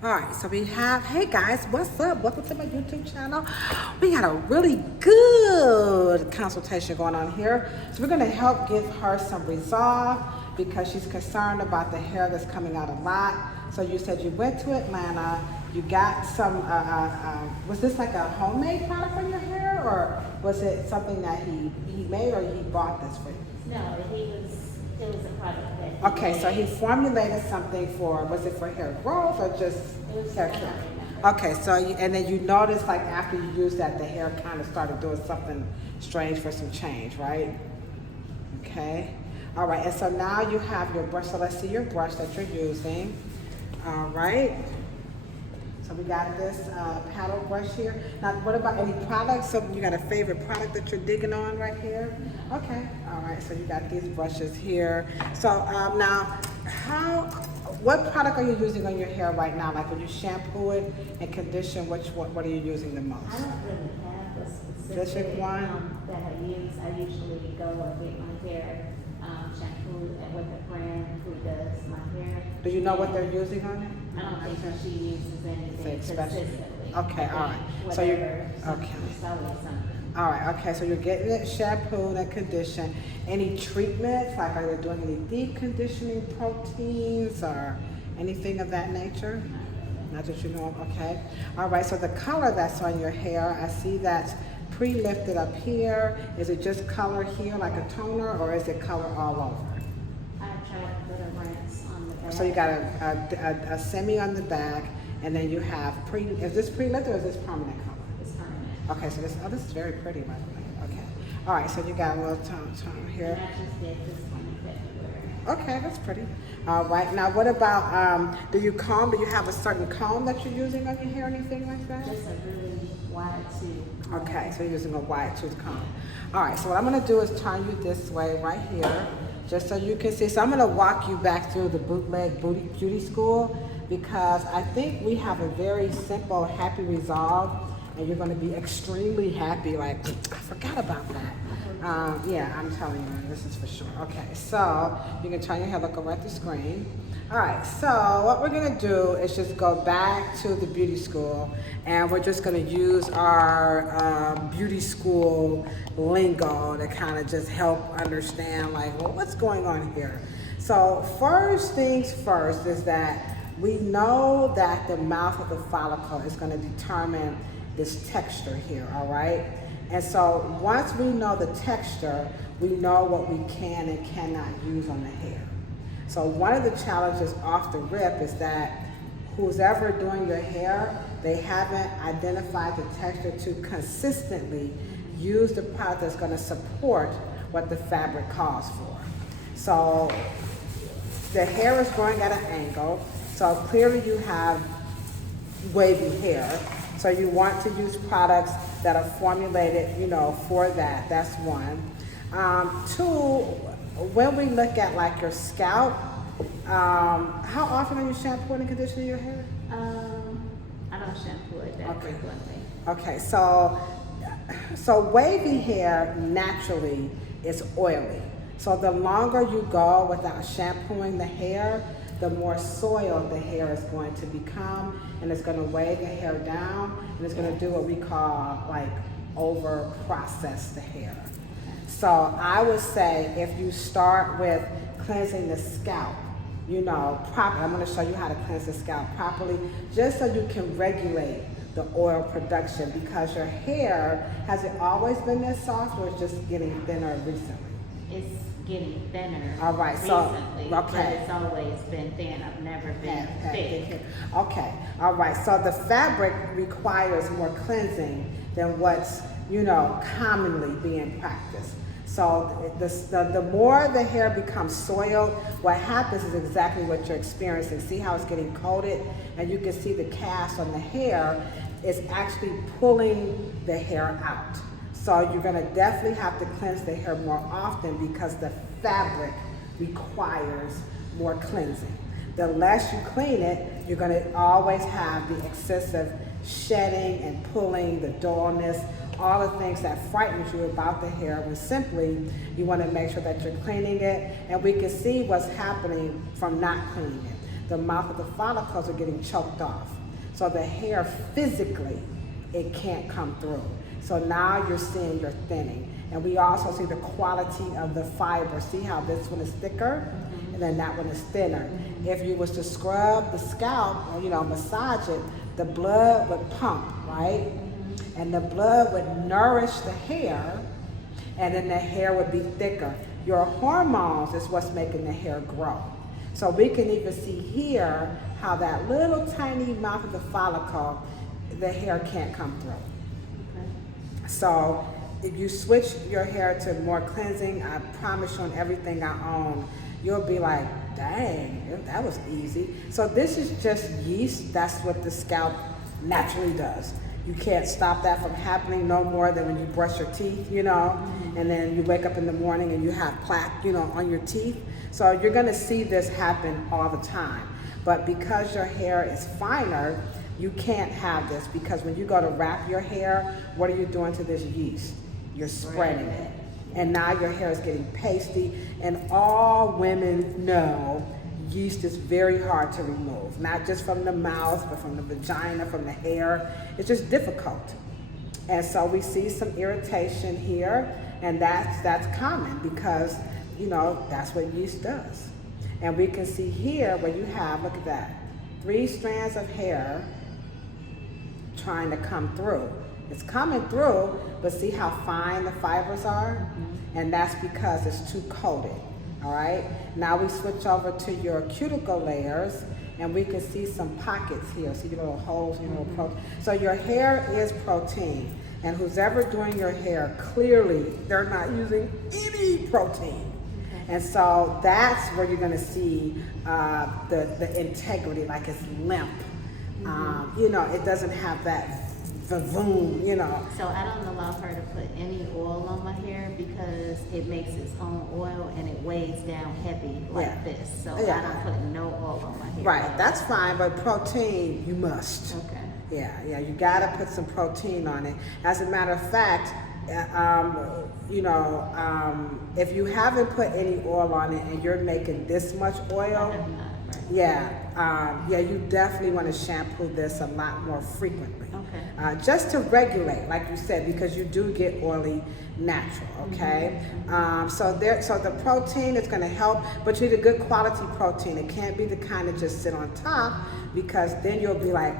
All right, so we have, hey guys, what's up? Welcome to my YouTube channel. We got a really good consultation going on here. So we're gonna help give her some resolve because she's concerned about the hair that's coming out a lot. So you said you went to Atlanta, you got some, was this like a homemade product for your hair, or was it something that he made, or he bought this for you? No, it was a product that he Okay, made. so he formulated something for, was it for hair growth or just hair care? Okay, so and then you noticed like after you used that, the hair kind of started doing something strange for some change, right? Okay, all right, and so now you have your brush, so let's see your brush that you're using. All right, so we got this paddle brush here. Now, what about any products? So you got a favorite product that you're digging on right here? Okay, all right, so you got these brushes here. So now, what product are you using on your hair right now? Like when you shampoo it and condition, what are you using the most? I don't really have a specific one that I use. I usually go and get my hair shampooed with a friend who does my hair. Do you know what they're using on it? I don't think that she uses anything consistently. Okay, all right. So Whatever, you're okay. It's always something. All right, okay, so you're getting it shampooed and conditioned. Any treatments, like are you doing any deep conditioning proteins or anything of that nature? Not that you know of, okay. All right, so the color that's on your hair, I see that's pre-lifted up here. Is it just color here like a toner, or is it color all over? I try to put a rinse on the back. So you got a semi on the back, and then you have is this pre-lifted or is this permanent color? It's permanent. Okay, so this is very pretty, by the way. Okay. All right, so you got a little tone here. And I just did this one in February. Okay, that's pretty. All right, now what about, do you have a certain comb that you're using on your hair or anything like that? Just a really wide tooth. Okay, so you're using a wide tooth comb. All right, so what I'm gonna do is turn you this way right here, just so you can see. So I'm gonna walk you back through the bootleg beauty school, because I think we have a very simple, happy resolve, and you're gonna be extremely happy, like, I forgot about that. Yeah, I'm telling you, this is for sure. Okay, so you can turn your head, look over at the screen. All right, so what we're gonna do is just go back to the beauty school, and we're just gonna use our beauty school lingo to kind of just help understand, like, well, what's going on here? So first things first is that we know that the mouth of the follicle is gonna determine this texture here, all right? And so once we know the texture, we know what we can and cannot use on the hair. So one of the challenges off the rip is that who's ever doing your hair, they haven't identified the texture to consistently use the product that's gonna support what the fabric calls for. So the hair is growing at an angle, so clearly you have wavy hair. So you want to use products that are formulated, for that. That's one. Two, when we look at like your scalp, how often are you shampooing and conditioning your hair? I don't shampoo it that frequently. Okay, so wavy hair naturally is oily. So the longer you go without shampooing the hair, the more soiled the hair is going to become, and it's going to weigh the hair down, and it's going to do what we call like over process the hair. So I would say if you start with cleansing the scalp, properly, I'm going to show you how to cleanse the scalp properly, just so you can regulate the oil production, because your hair, has it always been this soft, or it's just getting thinner recently? It's getting thinner. All right, recently, so, okay. But it's always been thin. I've never been thick. Okay, all right, so the fabric requires more cleansing than what's, commonly being practiced. So the more the hair becomes soiled, what happens is exactly what you're experiencing. See how it's getting coated, and you can see the cast on the hair is actually pulling the hair out. So you're gonna definitely have to cleanse the hair more often, because the fabric requires more cleansing. The less you clean it, you're gonna always have the excessive shedding and pulling, the dullness, all the things that frightens you about the hair, when simply you wanna make sure that you're cleaning it, and we can see what's happening from not cleaning it. the mouth of the follicles are getting choked off. So the hair physically, it can't come through. So now you're seeing your thinning. And we also see the quality of the fiber. See how this one is thicker and then that one is thinner. If you was to scrub the scalp or, you know, massage it, the blood would pump, right? And the blood would nourish the hair, and then the hair would be thicker. Your hormones is what's making the hair grow. So we can even see here how that little tiny mouth of the follicle, the hair can't come through. Okay. So if you switch your hair to more cleansing, I promise you on everything I own, you'll be like, dang, that was easy. So this is just yeast. That's what the scalp naturally does. You can't stop that from happening no more than when you brush your teeth, you know, and then you wake up in the morning and you have plaque, you know, on your teeth. So you're gonna see this happen all the time. But because your hair is finer, you can't have this, because when you go to wrap your hair, what are you doing to this yeast? You're spreading it. And now your hair is getting pasty, and all women know yeast is very hard to remove, not just from the mouth, but from the vagina, from the hair. It's just difficult. And so we see some irritation here, and that's common because, you know, that's what yeast does. And we can see here where you have, look at that, 3 strands of hair trying to come through. It's coming through, but see how fine the fibers are? And that's because it's too coated, all right? Now we switch over to your cuticle layers, and we can see some pockets here. See your little holes, your little protein. So your hair is protein, and who's ever doing your hair, clearly they're not using any protein. And so that's where you're gonna see the integrity, like it's limp. You know, it doesn't have that vavoom, you know. So I don't allow her to put any oil on my hair because it makes its own oil and it weighs down heavy like this. So I don't put no oil on my hair. Right, that's fine, but protein, you must. Okay. Yeah, you gotta put some protein on it. As a matter of fact, you know, if you haven't put any oil on it and you're making this much oil, you definitely want to shampoo this a lot more frequently. Okay. Just to regulate, like you said, because you do get oily natural, okay? So the protein is going to help, but you need a good quality protein. It can't be the kind that just sit on top, because then you'll be like,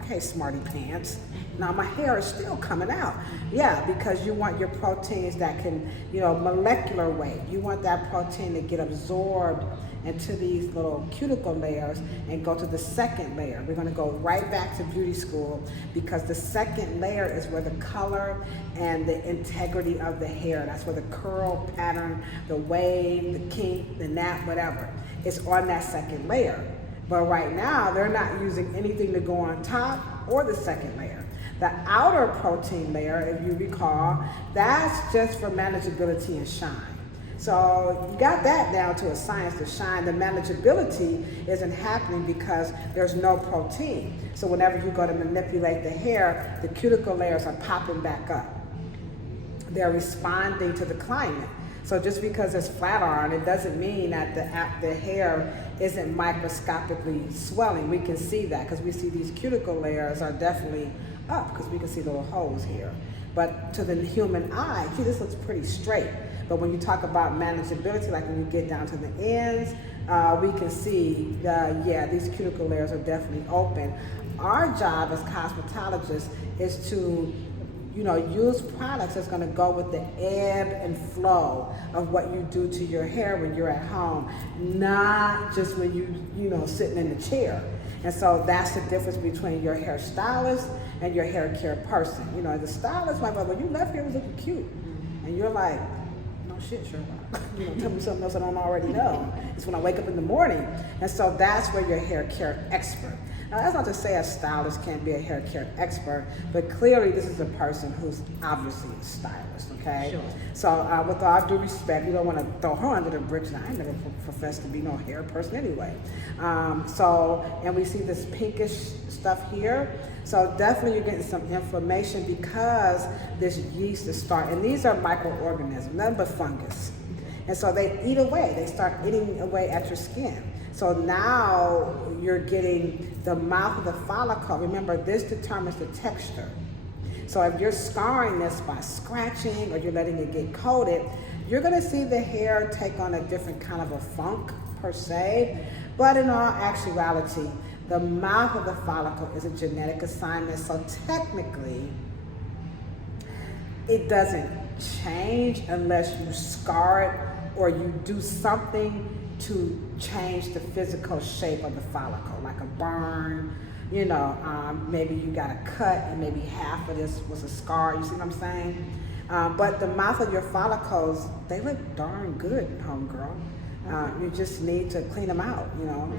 okay, smarty pants, now my hair is still coming out. Yeah, because you want your proteins that can, you know, molecular weight. You want that protein to get absorbed into these little cuticle layers and go to the second layer. We're gonna go right back to beauty school, because the second layer is where the color and the integrity of the hair, that's where the curl pattern, the wave, the kink, the nap, whatever, it's on that second layer. But right now, they're not using anything to go on top or the second layer. The outer protein layer, if you recall, that's just for manageability and shine. So you got that down to a science to shine. The manageability isn't happening because there's no protein. So whenever you go to manipulate the hair, the cuticle layers are popping back up. They're responding to the climate. So just because it's flat iron, it doesn't mean that the hair isn't microscopically swelling. We can see that because we see these cuticle layers are definitely up, because we can see little holes here. But to the human eye, see, this looks pretty straight. But when you talk about manageability, like when you get down to the ends, we can see, these cuticle layers are definitely open. Our job as cosmetologists is to, you know, use products that's gonna go with the ebb and flow of what you do to your hair when you're at home, not just when you know, sitting in the chair. And so that's the difference between your hairstylist and your hair care person. You know, the stylist might be like, well, you left here was looking cute. And you're like, no shit, Sherlock. You know, tell me something else I don't already know. It's when I wake up in the morning. And so that's where your hair care expert. Now, that's not to say a stylist can't be a hair care expert, but clearly this is a person who's obviously a stylist, okay? Sure. So with all due respect, you don't want to throw her under the bricks. I ain't never professed to be no hair person anyway. And we see this pinkish stuff here. So definitely you're getting some inflammation because this yeast is starting, and these are microorganisms, nothing but fungus. And so they eat away, they start eating away at your skin. So now you're getting the mouth of the follicle. Remember, this determines the texture. So if you're scarring this by scratching or you're letting it get coated, you're gonna see the hair take on a different kind of a funk per se. But in all actuality, the mouth of the follicle is a genetic assignment. So technically, it doesn't change unless you scar it or you do something to change the physical shape of the follicle, like a burn, you know, maybe you got a cut and maybe half of this was a scar, you see what I'm saying? But the mouth of your follicles, they look darn good, homegirl. You just need to clean them out, you know.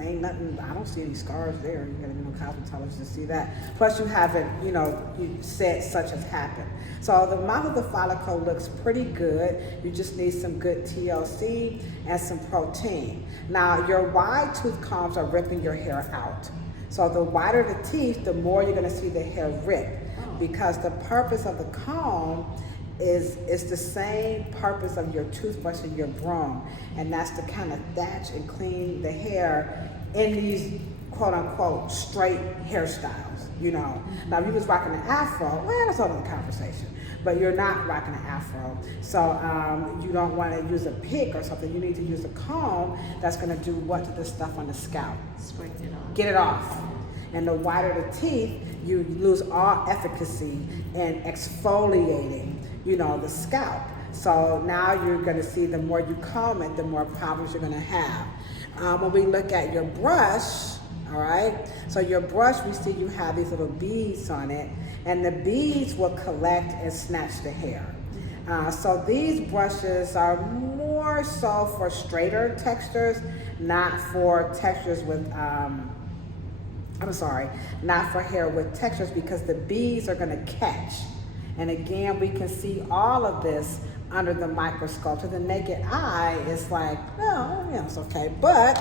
Ain't nothing, I don't see any scars there. You gotta be no cosmetologist to see that. Plus you haven't, you know, you said such has happened. So the mouth of the follicle looks pretty good. You just need some good TLC and some protein. Now your wide tooth combs are ripping your hair out. So the wider the teeth, the more you're gonna see the hair rip, because the purpose of the comb is the same purpose of your toothbrush and your broom, and that's to kind of thatch and clean the hair in these quote unquote straight hairstyles, you know. Now if you was rocking an afro, well, that's another conversation, but you're not rocking an afro, so you don't want to use a pick or something. You need to use a comb that's going to do what to the stuff on the scalp? Scrape it off. Get it off. And the wider the teeth, you lose all efficacy in exfoliating, you know, the scalp. So now you're going to see the more you comb it, the more problems you're going to have. When we look at your brush, all right, so your brush, we see you have these little beads on it, and the beads will collect and snatch the hair. So these brushes are more so for straighter textures, not for textures with, not for hair with textures, because the beads are going to catch. And again, we can see all of this under the microscope. To the naked eye, it's like, no, yeah, it's okay. But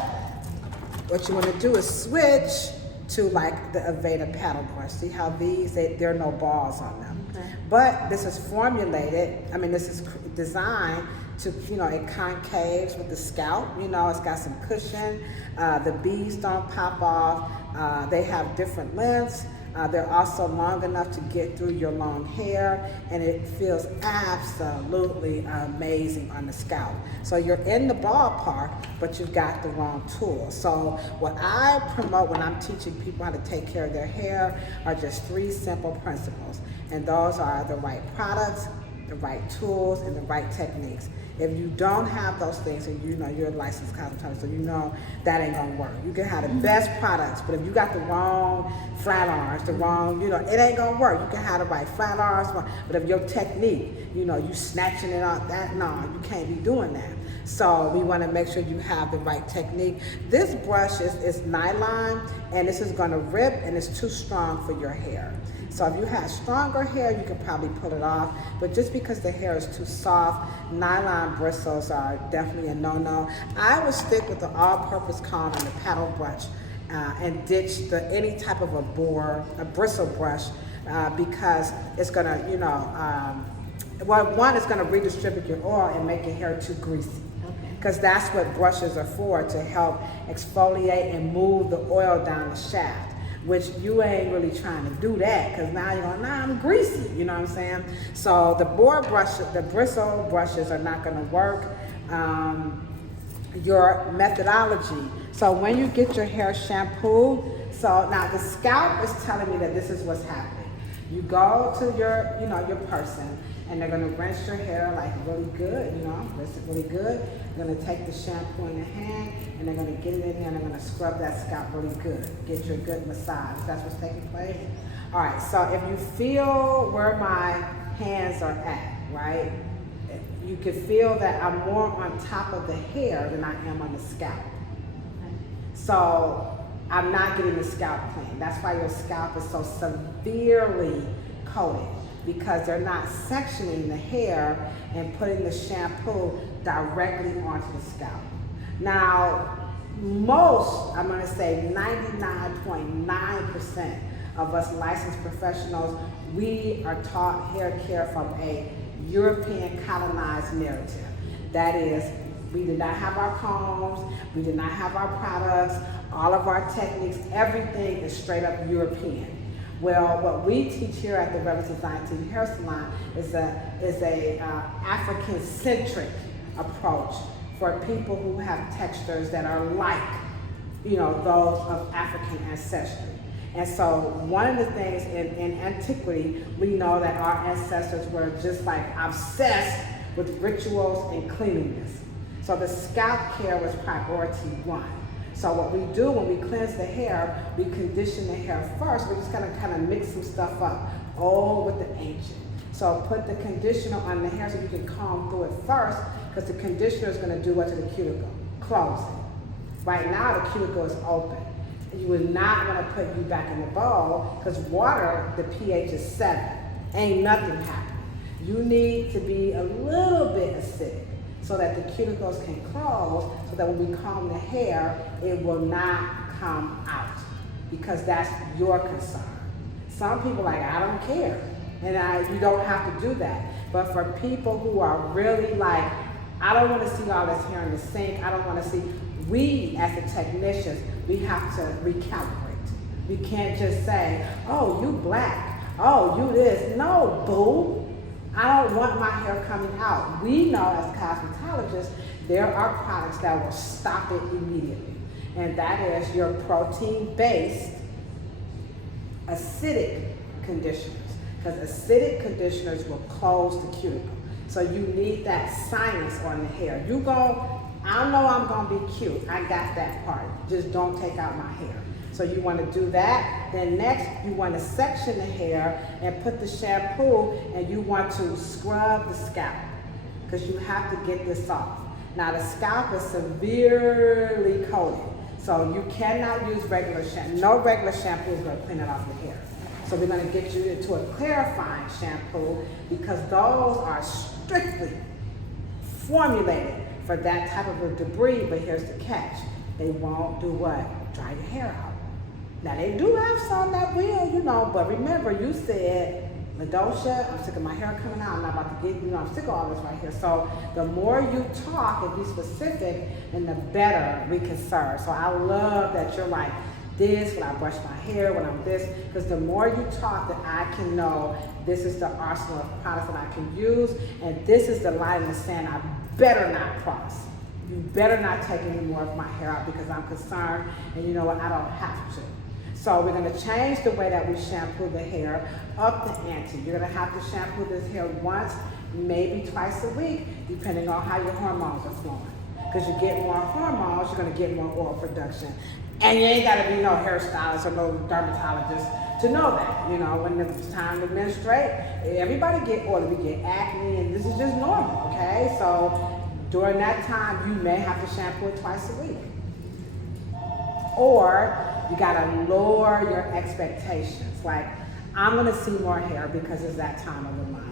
what you want to do is switch to like the Aveda paddle brush. See how these, there are no balls on them. Okay. But this is formulated, I mean, this is designed to, you know, it concaves with the scalp. You know, it's got some cushion. The beads don't pop off. They have different lengths. They're also long enough to get through your long hair, and it feels absolutely amazing on the scalp. So you're in the ballpark, but you've got the wrong tool. So what I promote when I'm teaching people how to take care of their hair are just 3 simple principles. And those are the right products, the right tools, and the right techniques. If you don't have those things, and you know you're a licensed cosmetologist, so you know that ain't gonna work. You can have the best products, but if you got the wrong flat irons, the wrong, you know, it ain't gonna work. You can have the right flat irons, but if your technique, you know, you snatching it out, that, no, you can't be doing that. So we wanna make sure you have the right technique. This brush is nylon, and this is gonna rip, and it's too strong for your hair. So if you have stronger hair, you can probably pull it off, but just because the hair is too soft, nylon bristles are definitely a no-no. I would stick with the all-purpose comb and the paddle brush and ditch any type of a bristle brush because it's gonna, you know, well, one, it's gonna redistribute your oil and make your hair too greasy. Because that's what brushes are for, to help exfoliate and move the oil down the shaft, which you ain't really trying to do that, because now you're going, nah, I'm greasy, you know what I'm saying? So the bristle brushes are not gonna work. Your methodology, so when you get your hair shampooed, so now the scalp is telling me that this is what's happening. You go to your, you know, your person, and they're gonna rinse your hair like really good, you know, rinse it really good. They're gonna take the shampoo in the hand, and they're gonna get it in there, and they're gonna scrub that scalp really good. Get you a good massage. That's what's taking place. All right, so if you feel where my hands are at, right, you can feel that I'm more on top of the hair than I am on the scalp. So I'm not getting the scalp clean. That's why your scalp is so severely coated, because they're not sectioning the hair and putting the shampoo directly onto the scalp. Now, most, I'm gonna say 99.9% of us licensed professionals, we are taught hair care from a European colonized narrative. That is, We did not have our combs, we did not have our products, all of our techniques, everything is straight up European. Well, what we teach here at the Rebel Design Team Hair Salon is a African-centric approach for people who have textures that are like, those of African ancestry. And so one of the things in antiquity, we know that our ancestors were just like obsessed with rituals and cleanliness. So the scalp care was priority one. So what we do when we cleanse the hair, we condition the hair first. We're just gonna kind of mix some stuff up, all with the ancient. So put the conditioner on the hair so you can comb through it first, because the conditioner is gonna do what to the cuticle? Close it. Right now the cuticle is open. You would not want to put you back in the bowl, because water, the pH is 7. Ain't nothing happening. You need to be a little bit acidic so that the cuticles can close, so that when we comb the hair, it will not come out, because that's your concern. Some people are like, I don't care, and you don't have to do that. But for people who are really like, I don't want to see all this hair in the sink, I don't want to see, we as the technicians, we have to recalibrate. We can't just say, oh, you black, oh, you this. No, boo. I don't want my hair coming out. We know as cosmetologists, there are products that will stop it immediately. And that is your protein-based acidic conditioners. Because acidic conditioners will close the cuticle. So you need that sinus on the hair. I know I'm gonna be cute. I got that part. Just don't take out my hair. So you want to do that. Then next, you want to section the hair and put the shampoo, and you want to scrub the scalp, because you have to get this off. Now the scalp is severely coated, so you cannot use regular shampoo. No regular shampoo is going to clean it off your hair. So we're going to get you into a clarifying shampoo, because those are strictly formulated for that type of a debris. But here's the catch. They won't do what? Dry your hair out. Now they do have some that will, but remember you said, Ladosha, I'm sick of my hair coming out, I'm not about to get, I'm sick of all this right here. So the more you talk and be specific, and the better we can serve. So I love that you're like this when I brush my hair, when I'm this, because the more you talk, that I can know this is the arsenal of products that I can use, and this is the line in the sand I better not cross. You better not take any more of my hair out, because I'm concerned, and you know what, I don't have to. So we're gonna change the way that we shampoo the hair, up the ante. You're gonna have to shampoo this hair once, maybe twice a week, depending on how your hormones are flowing. Because you get more hormones, you're gonna get more oil production. And you ain't gotta be no hairstylist or no dermatologist to know that. When it's time to menstruate, everybody get oily, we get acne, and this is just normal, okay? So during that time, you may have to shampoo it twice a week. Or you gotta lower your expectations. Like, I'm gonna see more hair because it's that time of the month.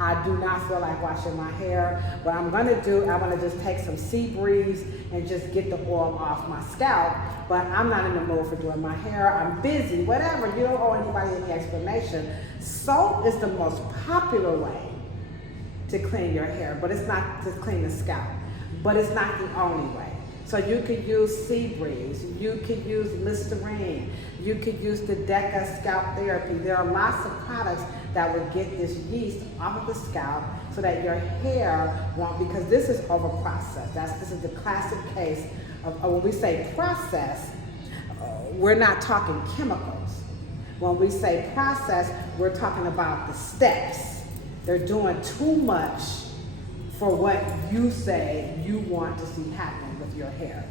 I do not feel like washing my hair. What I'm gonna do, I'm gonna just take some sea breeze and just get the oil off my scalp, but I'm not in the mood for doing my hair. I'm busy, whatever. You don't owe anybody any explanation. Soap is the most popular way to clean your hair, but it's not to clean the scalp, but it's not the only way. So you could use sea breeze, you could use Listerine, you could use the Decca scalp therapy. There are lots of products that would get this yeast off of the scalp so that your hair won't, because this is over processed. This is the classic case of when we say process, we're not talking chemicals. When we say process, we're talking about the steps. They're doing too much for what you say you want to see happen with your hair.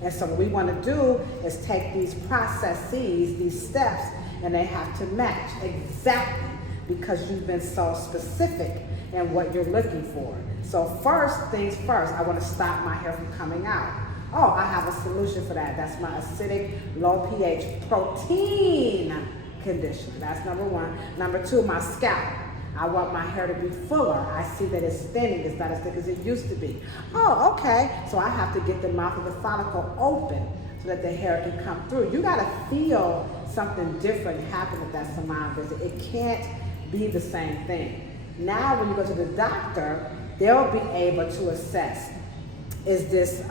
And so what we want to do is take these processes, these steps, and they have to match exactly, because you've been so specific in what you're looking for. So first things first, I want to stop my hair from coming out. Oh, I have a solution for that. That's my acidic, low pH protein conditioner. That's number one. Number two, my scalp. I want my hair to be fuller. I see that it's thinning. It's not as thick as it used to be. Oh, okay. So I have to get the mouth of the follicle open so that the hair can come through. You got to feel something different happen at that salon visit. It can't be the same thing. Now when you go to the doctor, they'll be able to assess Is this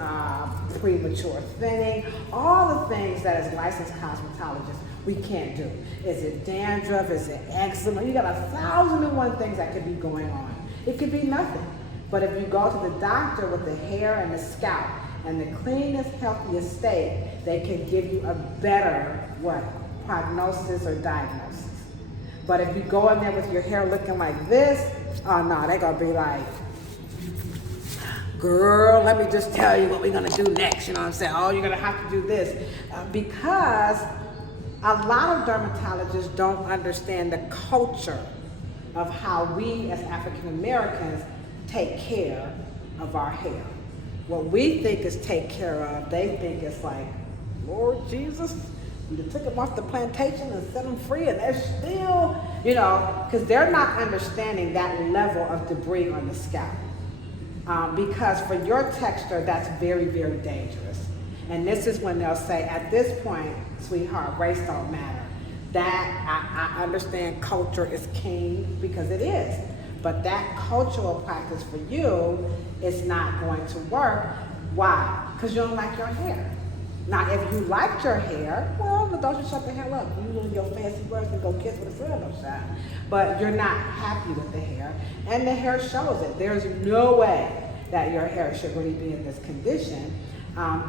premature thinning? All the things that as licensed cosmetologists we can't do. Is it dandruff? Is it eczema? You got 1,001 things that could be going on. It could be nothing. But if you go to the doctor with the hair and the scalp and the cleanest, healthiest state, they can give you a better, prognosis or diagnosis. But if you go in there with your hair looking like this, oh no, they're gonna be like, girl, let me just tell you what we're gonna do next, you know what I'm saying? Oh, you're gonna have to do this. Because a lot of dermatologists don't understand the culture of how we as African Americans take care of our hair. What we think is take care of, they think it's like, Lord Jesus, you took them off the plantation and set them free and they're still, because they're not understanding that level of debris on the scalp. Because for your texture, that's very, very dangerous. And this is when they'll say, at this point, sweetheart, race don't matter. That, I understand culture is king, because it is. But that cultural practice for you is not going to work. Why? Because you don't like your hair. Now, if you liked your hair, well, Ladosha, shut the hell up. You and your fancy words and go kiss with a friend or something. But you're not happy with the hair, and the hair shows it. There's no way that your hair should really be in this condition,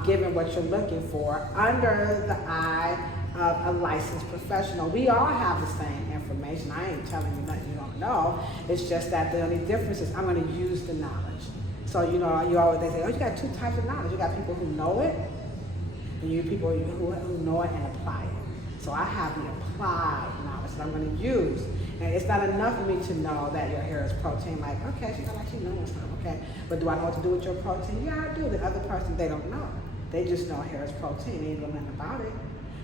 given what you're looking for, under the eye of a licensed professional. We all have the same information. I ain't telling you nothing you don't know. It's just that the only difference is I'm going to use the knowledge. So, you always, they say, oh, you got two types of knowledge. You got people who know it, and you people who know it and apply it. So I have the applied knowledge that I'm going to use. And it's not enough for me to know that your hair is protein. Like, okay, she got like she knows something, okay. But do I know what to do with your protein? Yeah, I do. The other person, they don't know. They just know hair is protein. They ain't know nothing about it.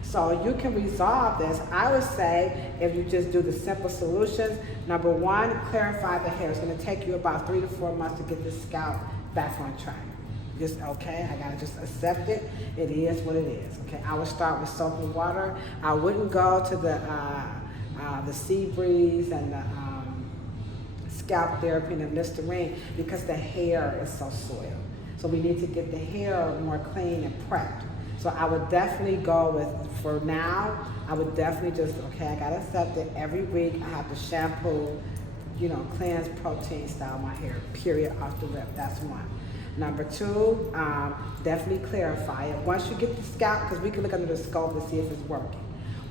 So you can resolve this. I would say if you just do the simple solutions. Number one, clarify the hair. It's going to take you about 3 to 4 months to get the scalp back on track. Just, okay, I gotta just accept it. It is what it is. Okay, I would start with soap and water. I wouldn't go to the sea breeze and the scalp therapy and the Listerine, because the hair is so soiled. So we need to get the hair more clean and prepped. So I would definitely go with, for now, I would definitely just, okay, I gotta accept it. Every week I have to shampoo, cleanse, protein style my hair, period, off the rip. That's one. Number two, definitely clarify it. Once you get the scalp, because we can look under the scope to see if it's working.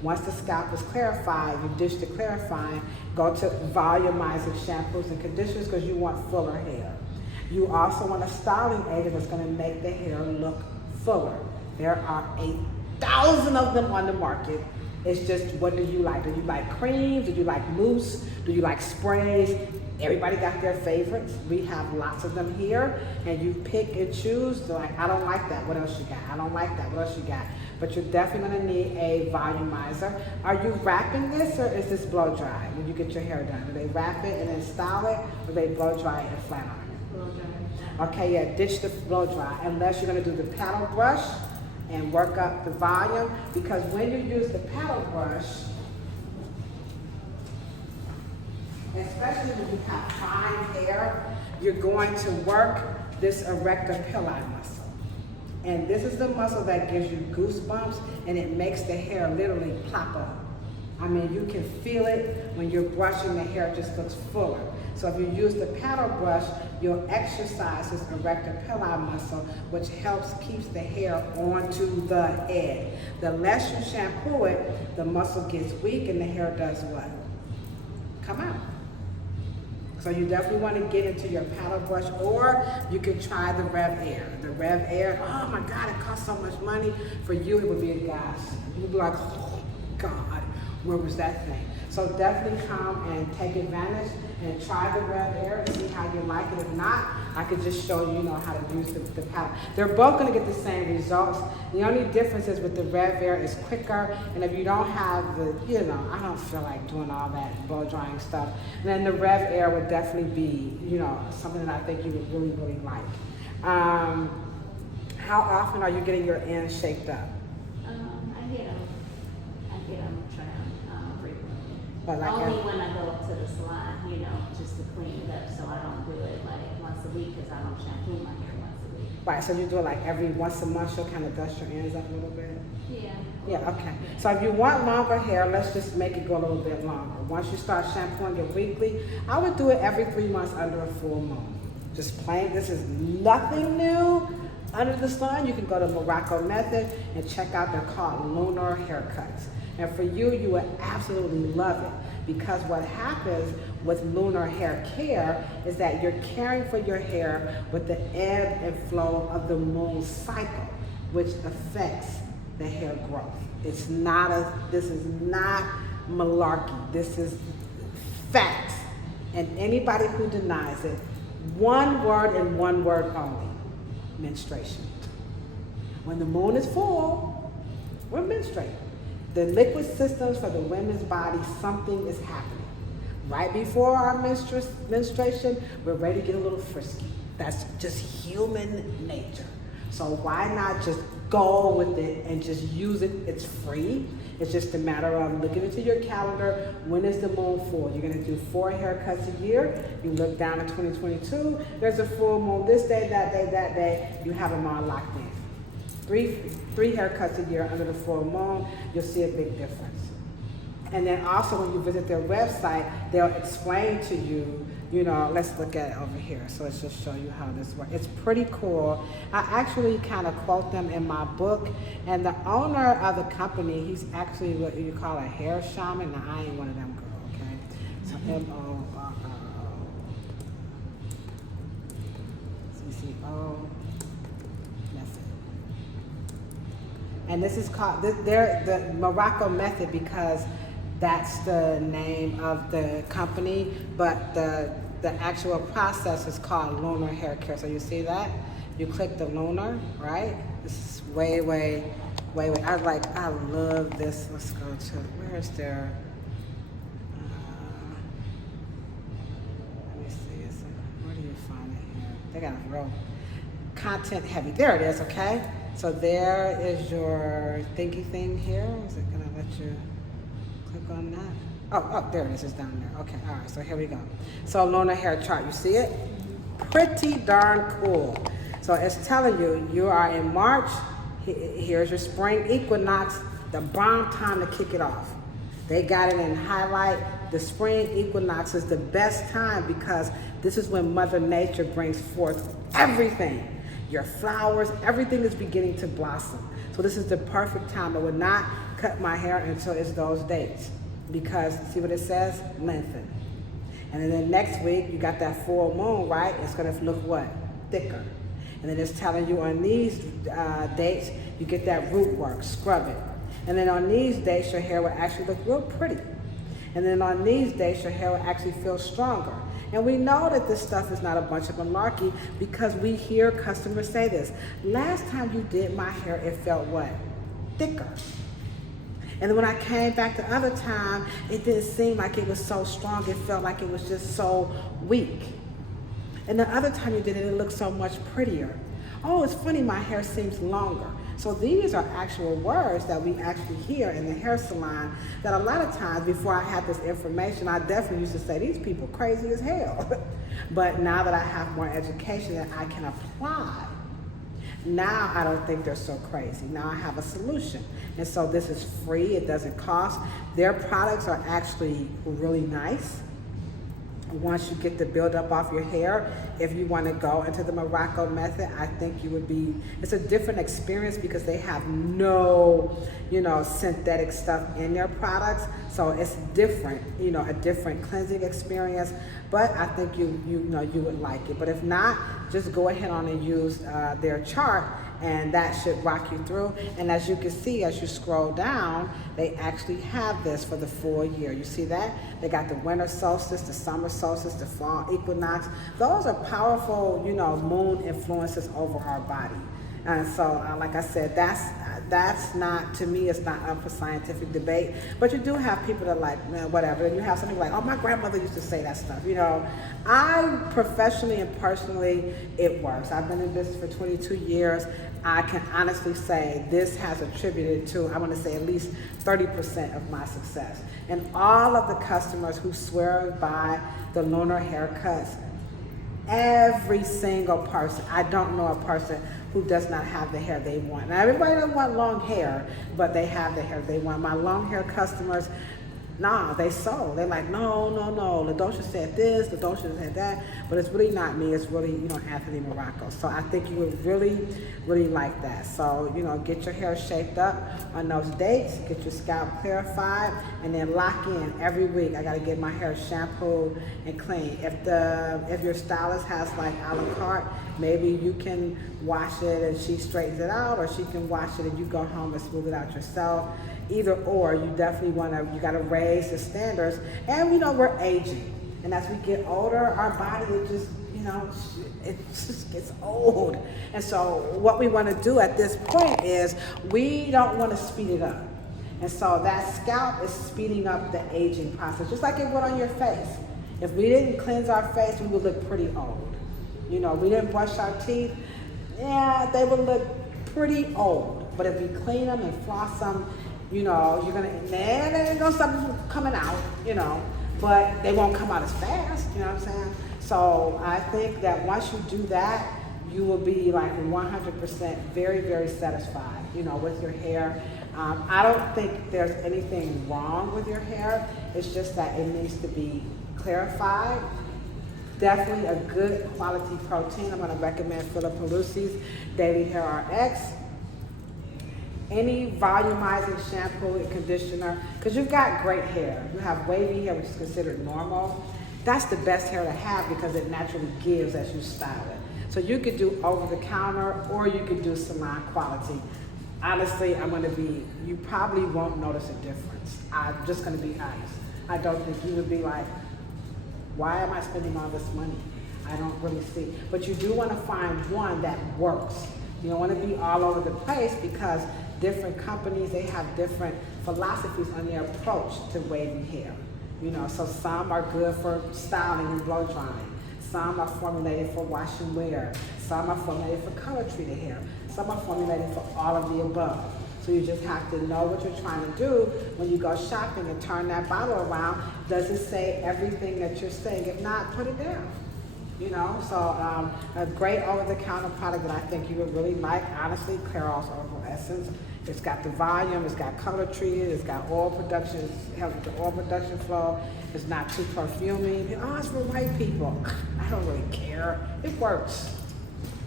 Once the scalp is clarified, you dish the clarifying, go to volumizing shampoos and conditioners, because you want fuller hair. You also want a styling agent that's going to make the hair look fuller. There are 8,000 of them on the market. It's just, what do you like? Do you like creams? Do you like mousse? Do you like sprays? Everybody got their favorites. We have lots of them here, and you pick and choose. Like, I don't like that. What else you got? I don't like that. What else you got? But you're definitely going to need a volumizer. Are you wrapping this, or is this blow dry when you get your hair done? Do they wrap it and then style it, or they blow dry it and flat iron it? Blow dry. Okay, yeah, ditch the blow dry, unless you're going to do the paddle brush and work up the volume, because when you use the paddle brush, especially when you have fine hair, you're going to work this erector pili muscle. And this is the muscle that gives you goosebumps, and it makes the hair literally plop up. I mean, you can feel it when you're brushing, the hair just looks fuller. So if you use the paddle brush, you'll exercise this erector pili muscle, which helps keeps the hair onto the head. The less you shampoo it, the muscle gets weak and the hair does what? Come out. So you definitely want to get into your paddle brush, or you can try the Rev Air. The Rev Air, oh my God, it costs so much money. For you, it would be a gosh. You'd be like, oh God, where was that thing? So definitely come and take advantage and try the Rev Air and see how you like it. If not, I could just show you, how to use the paddle. They're both going to get the same results. The only difference is with the Rev Air is quicker, and if you don't have the, I don't feel like doing all that blow drying stuff, then the Rev Air would definitely be, something that I think you would really, really like. How often are you getting your ends shaped up? I get them trimmed frequently. But like only when I go up to the salon, just to clean it up, so I don't do it like once a week, because I don't shampoo my hair once a week. Right, so you do it like every once a month, you'll kind of dust your ends up a little bit? Yeah. Yeah, okay. So if you want longer hair, let's just make it go a little bit longer. Once you start shampooing it weekly, I would do it every 3 months under a full moon. Just plain, this is nothing new under the sun. You can go to Morocco Method and check out, they're called lunar haircuts. And for you, you would absolutely love it, because what happens with lunar hair care is that you're caring for your hair with the ebb and flow of the moon cycle, which affects the hair growth. This is not malarkey. This is facts. And anybody who denies it, one word and one word only: menstruation. When the moon is full, we're menstruating. The liquid systems for the women's body, something is happening. Right before our menstruation, we're ready to get a little frisky. That's just human nature. So why not just go with it and just use it? It's free. It's just a matter of looking into your calendar. When is the moon full? You're going to do 4 haircuts a year. You look down at 2022. There's a full moon this day, that day, that day. You have them all locked in. Three haircuts a year under the full moon. You'll see a big difference. And then also when you visit their website, they'll explain to you, you know, let's look at it over here. So let's just show you how this works. It's pretty cool. I actually kind of quote them in my book. And the owner of the company, he's actually what you call a hair shaman. Now, I ain't one of them girls, okay? So M-O-R-R-O. C-C-O. Method. And this is called, they're the Morocco Method because that's the name of the company, but the actual process is called lunar hair care. So you see that? You click the lunar, right? This is way. I love this. Let's go to, where's their, let me see, where do you find it here? They got a real content heavy. There it is, okay? So there is your thingy thing here. Is it gonna let you click on that? Oh, there it is, it's down there. Okay, all right, so here we go. So lunar hair chart, you see it? Pretty darn cool. So it's telling you, you are in March, here's your spring equinox, the bomb time to kick it off. They got it in highlight. The spring equinox is the best time because this is when Mother Nature brings forth everything. Your flowers, everything is beginning to blossom. So this is the perfect time. I would not cut my hair until it's those dates because, see what it says? Lengthen. And then next week, you got that full moon, right? It's gonna look what? Thicker. And then it's telling you on these dates, you get that root work, scrub it. And then on these dates, your hair will actually look real pretty. And then on these dates, your hair will actually feel stronger. And we know that this stuff is not a bunch of malarkey because we hear customers say this. Last time you did my hair, it felt what? Thicker. And then when I came back the other time, it didn't seem like it was so strong. It felt like it was just so weak. And the other time you did it, it looked so much prettier. Oh, it's funny, my hair seems longer. So these are actual words that we actually hear in the hair salon that a lot of times before I had this information, I definitely used to say, these people crazy as hell. But now that I have more education that I can apply, now I don't think they're so crazy. Now I have a solution. And so this is free, it doesn't cost. Their products are actually really nice. Once you get the buildup off your hair, if you want to go into the Morocco Method, I think you would be, it's a different experience because they have no, synthetic stuff in their products. So it's different, a different cleansing experience. But I think you would like it. But if not, just go ahead on and use their chart, and that should rock you through. And as you can see, as you scroll down, they actually have this for the full year. You see that? They got the winter solstice, the summer solstice, the fall equinox. Those are powerful, moon influences over our body. And so, like I said, that's not, to me, it's not up for scientific debate. But you do have people that are like, man, whatever. And you have something like, oh, my grandmother used to say that stuff. I professionally and personally, it works. I've been in business for 22 years. I can honestly say this has attributed to, I want to say at least 30% of my success. And all of the customers who swear by the lunar haircuts, Every single person. I don't know a person who does not have the hair they want. Now everybody doesn't want long hair, but they have the hair they want. My long hair customers, nah, they sold. They're like, no, Ladosha said this, Ladosha said that, but it's really not me. It's really, Anthony Morocco. So I think you would really, really like that. So, get your hair shaped up on those dates, get your scalp clarified, and then lock in every week. I got to get my hair shampooed and clean. If your stylist has like a la carte, maybe you can wash it and she straightens it out, or she can wash it and you go home and smooth it out yourself. Either or, you definitely you gotta raise the standards. And we're aging. And as we get older, our body, it just gets old. And so what we wanna do at this point is, we don't wanna speed it up. And so that scalp is speeding up the aging process, just like it would on your face. If we didn't cleanse our face, we would look pretty old. We didn't brush our teeth, they would look pretty old. But if we clean them and floss them, they're gonna stop coming out, but they won't come out as fast, you know what I'm saying? So I think that once you do that, you will be like 100% very, very satisfied, with your hair. I don't think there's anything wrong with your hair. It's just that it needs to be clarified. Definitely a good quality protein. I'm gonna recommend Pelusi's Daily Hair RX. Any volumizing shampoo and conditioner, because you've got great hair. You have wavy hair, which is considered normal. That's the best hair to have because it naturally gives as you style it. So you could do over the counter or you could do salon quality. Honestly, you probably won't notice a difference. I'm just gonna be honest. I don't think you would be like, why am I spending all this money? I don't really see. But you do wanna find one that works. You don't wanna be all over the place because different companies, they have different philosophies on their approach to wavy hair. So some are good for styling and blow drying. Some are formulated for wash and wear. Some are formulated for color treated hair. Some are formulated for all of the above. So you just have to know what you're trying to do when you go shopping and turn that bottle around. Does it say everything that you're saying? If not, put it down. So a great over-the-counter product that I think you would really like, honestly, Clairol's Herbal Essence. It's got the volume, it's got color treated, it's got oil production, it helps with the oil production flow, it's not too perfuming. It's for white people. I don't really care. It works.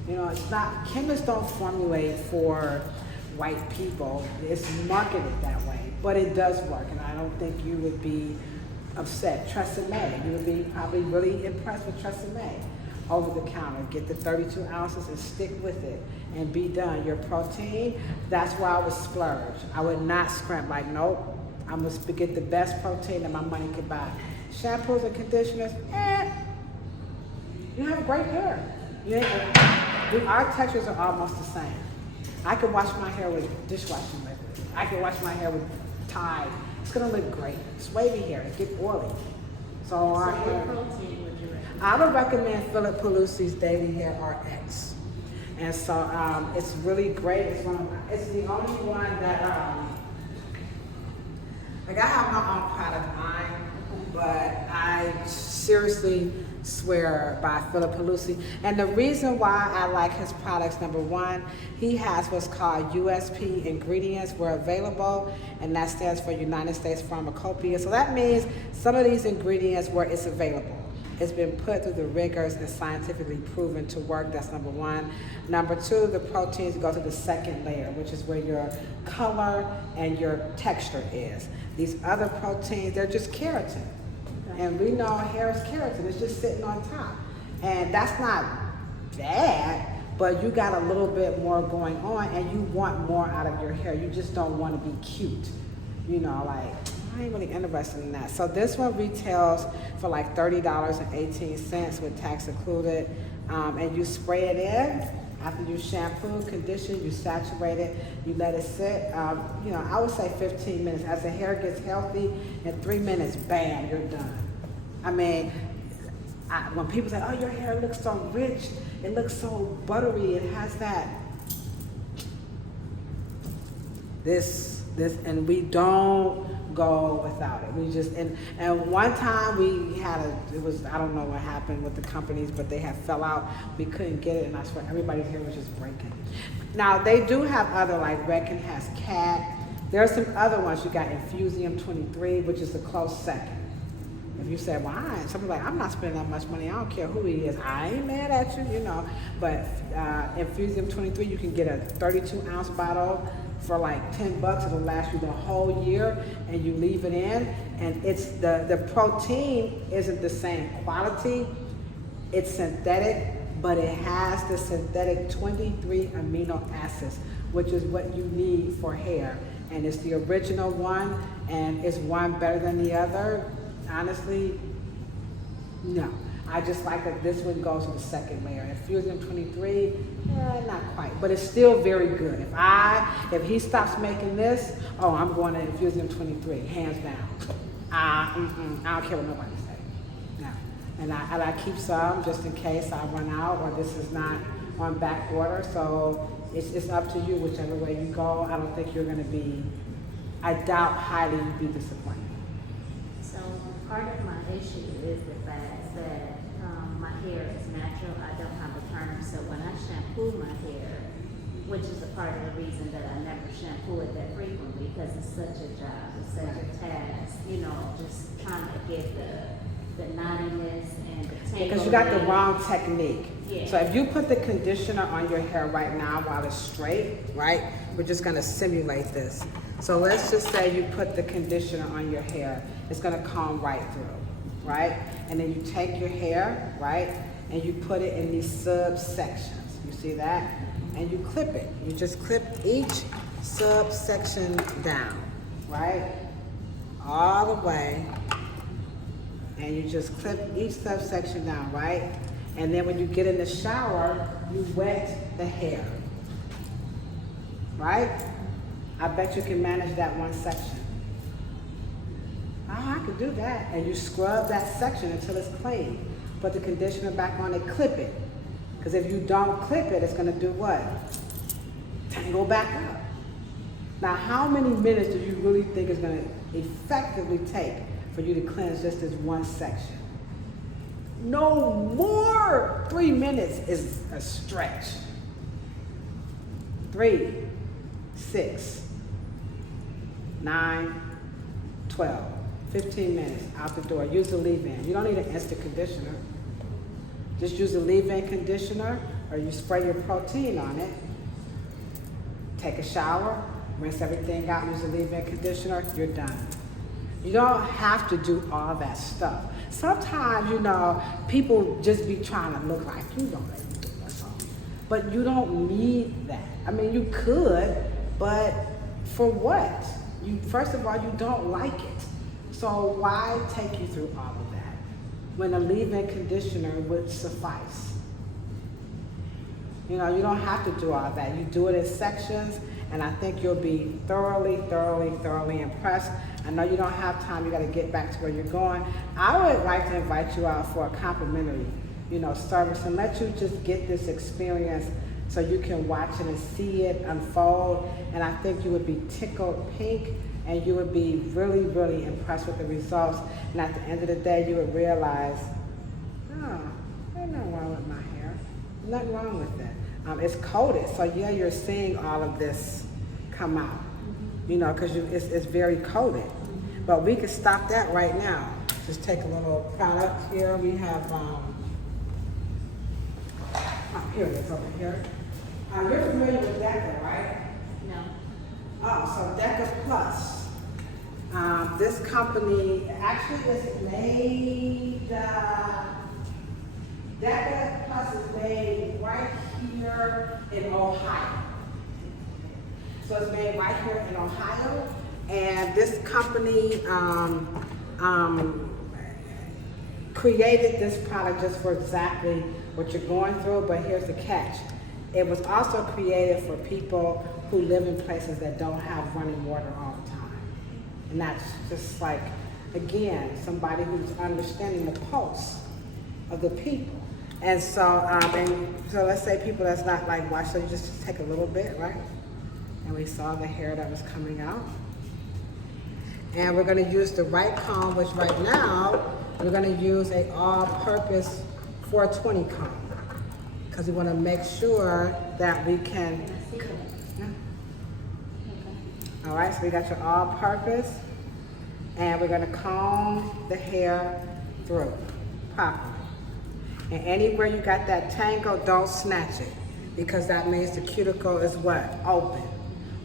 It's not, chemists don't formulate for white people. It's marketed that way, but it does work, and I don't think you would be upset. Tresemme, you would be probably really impressed with Tresemme. Over the counter, get the 32 ounces and stick with it and be done. Your protein, that's why I would splurge. I would not scrimp, like, nope, I'm gonna get the best protein that my money could buy. Shampoos and conditioners, you have great hair. Our textures are almost the same. I can wash my hair with dishwashing liquid. I can wash my hair with Tide. It's gonna look great. It's wavy hair, it gets oily. So our hair, protein would you recommend? I would recommend Pelusi's Daily Hair RX. And so it's really great. It's the only one that, I have my own product line, but I seriously swear by Pelusi. And the reason why I like his products, number one, he has what's called USP ingredients were available, and that stands for United States Pharmacopoeia. So that means some of these ingredients where it's available. It's been put through the rigors and scientifically proven to work. That's number one. Number two, the proteins go to the second layer, which is where your color and your texture is. These other proteins, they're just keratin. And we know hair is keratin, it's just sitting on top. And that's not bad, but you got a little bit more going on and you want more out of your hair. You just don't want to be cute. I ain't really interested in that. So this one retails for like $30.18 with tax included. And you spray it in. After you shampoo, condition, you saturate it, you let it sit, I would say 15 minutes. As the hair gets healthy, in 3 minutes, bam, you're done. I mean, when people say, oh, your hair looks so rich, it looks so buttery, it has that, this, and we don't go without it. We just, and one time we had I don't know what happened with the companies, but they had fell out. We couldn't get it, and I swear everybody's hair was just breaking. Now they do have other, like Redken has Cat. There are some other ones. You got Infusium 23, which is a close second. If you say, well, somebody's like, I'm not spending that much money. I don't care who he is. I ain't mad at you, you know. But Infusium 23, you can get a 32-ounce bottle for like $10. It'll last you the whole year, and you leave it in. And it's the protein isn't the same quality. It's synthetic, but it has the synthetic 23 amino acids, which is what you need for hair. And it's the original one, and is one better than the other? Honestly, no. I just like that this one goes to the second layer. Infusium 23, not quite, but it's still very good. If he stops making this, I'm going to Infusium 23, hands down. I don't care what nobody say. No. And I keep some just in case I run out or this is not on back order. So it's up to you, whichever way you go. I don't think you're going to be, I doubt highly you'd be disappointed. So part of my issue is the fact that my hair is natural. I don't have a perm, so when I shampoo my hair, which is a part of the reason that I never shampoo it that frequently, because it's such a job, it's such a task, you know, just trying to get the knottiness and the tangle. Because you got the wrong technique. Yeah. So if you put the conditioner on your hair right now while it's straight, right, we're just going to simulate this. So let's just say you put the conditioner on your hair. It's going to comb right through, right? And then you take your hair, right, and you put it in these subsections. You see that? And you clip it. You just clip each subsection down, right? All the way. And you just clip each subsection down, right? And then when you get in the shower, you wet the hair, right? I bet you can manage that one section. I could do that. And you scrub that section until it's clean. Put the conditioner back on and clip it. Because if you don't clip it, it's going to do what? Tangle back up. Now, how many minutes do you really think it's going to effectively take for you to cleanse just this one section? No more. 3 minutes is a stretch. 3, 6, 9, 12, 15 minutes out the door. Use the leave-in. You don't need an instant conditioner. Just use a leave-in conditioner, or you spray your protein on it. Take a shower, rinse everything out, use a leave-in conditioner, you're done. You don't have to do all that stuff. Sometimes, you know, people just be trying to look like you don't let do that song. But you don't need that. I mean, you could, but for what? First of all, you don't like it. So why take you through all of that when a leave-in conditioner would suffice? You know, you don't have to do all that. You do it in sections, and I think you'll be thoroughly impressed. I know you don't have time. You got to get back to where you're going. I would like to invite you out for a complimentary, service, and let you just get this experience so you can watch it and see it unfold. And I think you would be tickled pink, and you would be really impressed with the results. And at the end of the day, you would realize, oh, there's nothing wrong with my hair. Nothing wrong with it. It's coated, so yeah, you're seeing all of this come out, because it's very coated. But we can stop that right now. Just take a little product here. We have, here it is over here. You're familiar with Decca, right? No. Oh, so Decca Plus. This company actually is made, Decca Plus is made right here in Ohio. So it's made right here in Ohio. And this company created this product just for exactly what you're going through, but here's the catch. It was also created for people who live in places that don't have running water all the time. And that's just like, again, somebody who's understanding the pulse of the people. And so, so let's say people that's not like watch, so you just take a little bit, right? And we saw the hair that was coming out. And we're gonna use the right comb, which right now, we're gonna use a all-purpose 420 comb. Because we wanna make sure that we can, yeah. All right, so we got your all-purpose, and we're gonna comb the hair through properly. And anywhere you got that tangle, don't snatch it, because that means the cuticle is what? Open.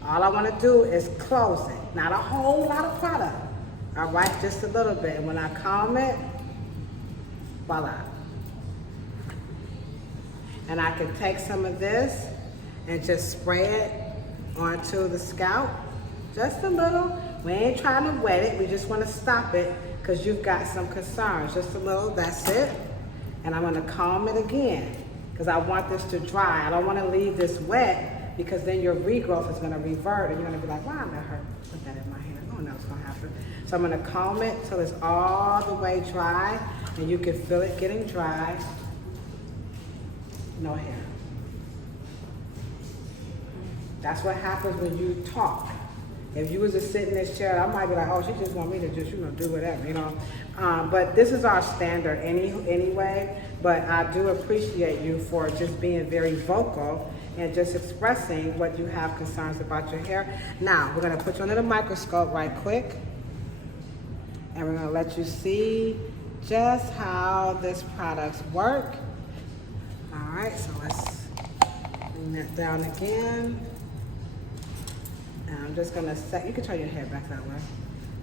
All I wanna do is close it, not a whole lot of product. All right, just a little bit. And when I comb it, voila. And I can take some of this and just spray it onto the scalp, just a little. We ain't trying to wet it, we just wanna stop it because you've got some concerns, just a little, that's it. And I'm gonna comb it again because I want this to dry. I don't wanna leave this wet because then your regrowth is gonna revert and you're gonna be like, why am I hurt? Put that in my hair, oh no, it's gonna happen. So I'm gonna comb it till it's all the way dry and you can feel it getting dry. No hair. That's what happens when you talk. If you was to sit in this chair, I might be like, oh, she just want me to just, do whatever, But this is our standard anyway. But I do appreciate you for just being very vocal and just expressing what you have concerns about your hair. Now, we're gonna put you under the microscope right quick. And we're gonna let you see just how this products work. All right, so let's bring that down again. And I'm just gonna set, you can turn your hair back that way.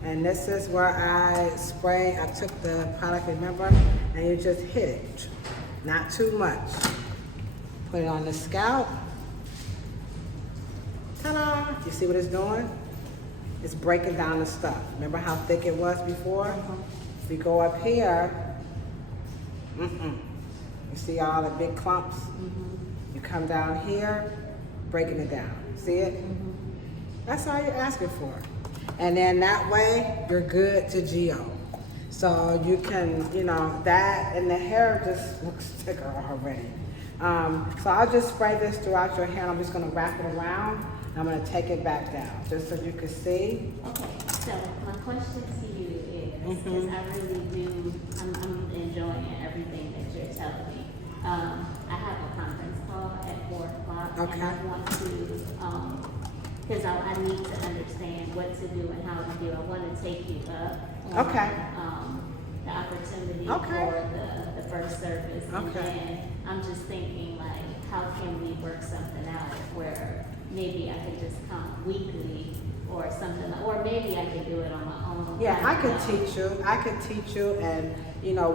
And this is where I spray, I took the product, remember? And you just hit it, not too much. Put it on the scalp. Ta-da! You see what it's doing? It's breaking down the stuff. Remember how thick it was before? If we go up here, you see all the big clumps? You come down here, breaking it down. See it? That's all you're asking for. And then that way, you're good to GO. So you can, that, and the hair just looks thicker already. So I'll just spray this throughout your hair, and I'm just gonna wrap it around, and I'm gonna take it back down, just so you can see. Okay, so my question to you is, because I really do, I'm enjoying everything that you're telling me. I have a conference call at 4 o'clock, Okay. and I want to, because I need to understand what to do and how to do. I want to take you up on the opportunity for the first service. And then I'm just thinking, like, how can we work something out where maybe I could just come weekly or something, or maybe I could do it on my own. Yeah, I could teach you, and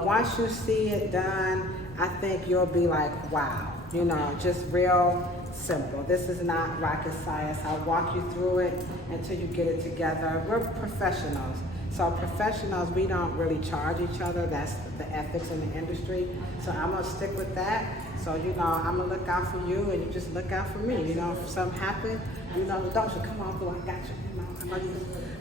once you see it done, I think you'll be like, wow, just real simple. This is not rocket science. I'll walk you through it until you get it together. We're professionals. So professionals, we don't really charge each other. That's the ethics in the industry. So I'm gonna stick with that. So I'm gonna look out for you, and you just look out for me. If something happens, Ladosha, come on, boo, I got you.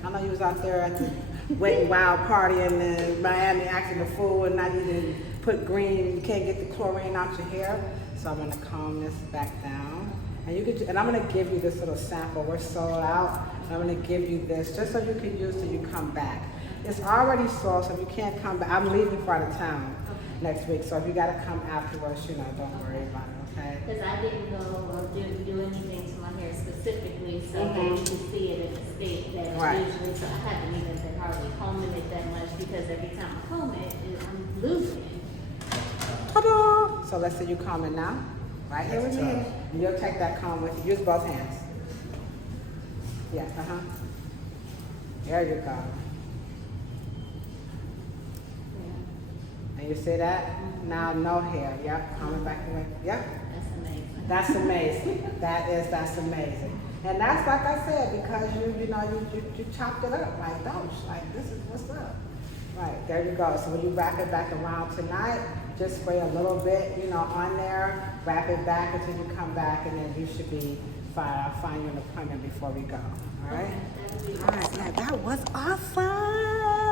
I know you was out there at the Wet n Wild party in Miami acting a fool, and now you didn't put green. You can't get the chlorine out your hair. So I'm gonna comb this back down, and I'm gonna give you this little sample. We're sold out. And I'm gonna give you this just so you can use till you come back. It's already sold, so if you can't come back, I'm leaving for out of town next week. So if you gotta come afterwards, don't worry about it, okay? Because I didn't go or do anything to my hair specifically so that you can see it in the state that it's usually. So I haven't even been hardly combing it that much because every time I comb it, I'm losing it. Ta-da! So let's say you comb it now, right here with me. And you'll take that comb with you. Use both hands. Yeah, There you go. And you see that? Now no hair. Yep, comb it back away. Yep. That's amazing. That's amazing. That's amazing. And that's like I said, because you chopped it up like Dosh. Like this is what's up. Right, there you go. So when you wrap it back around tonight, just spray a little bit, on there, wrap it back until you come back, and then you should be fine. I'll find you an appointment before we go. All right? All right, yeah, that was awesome.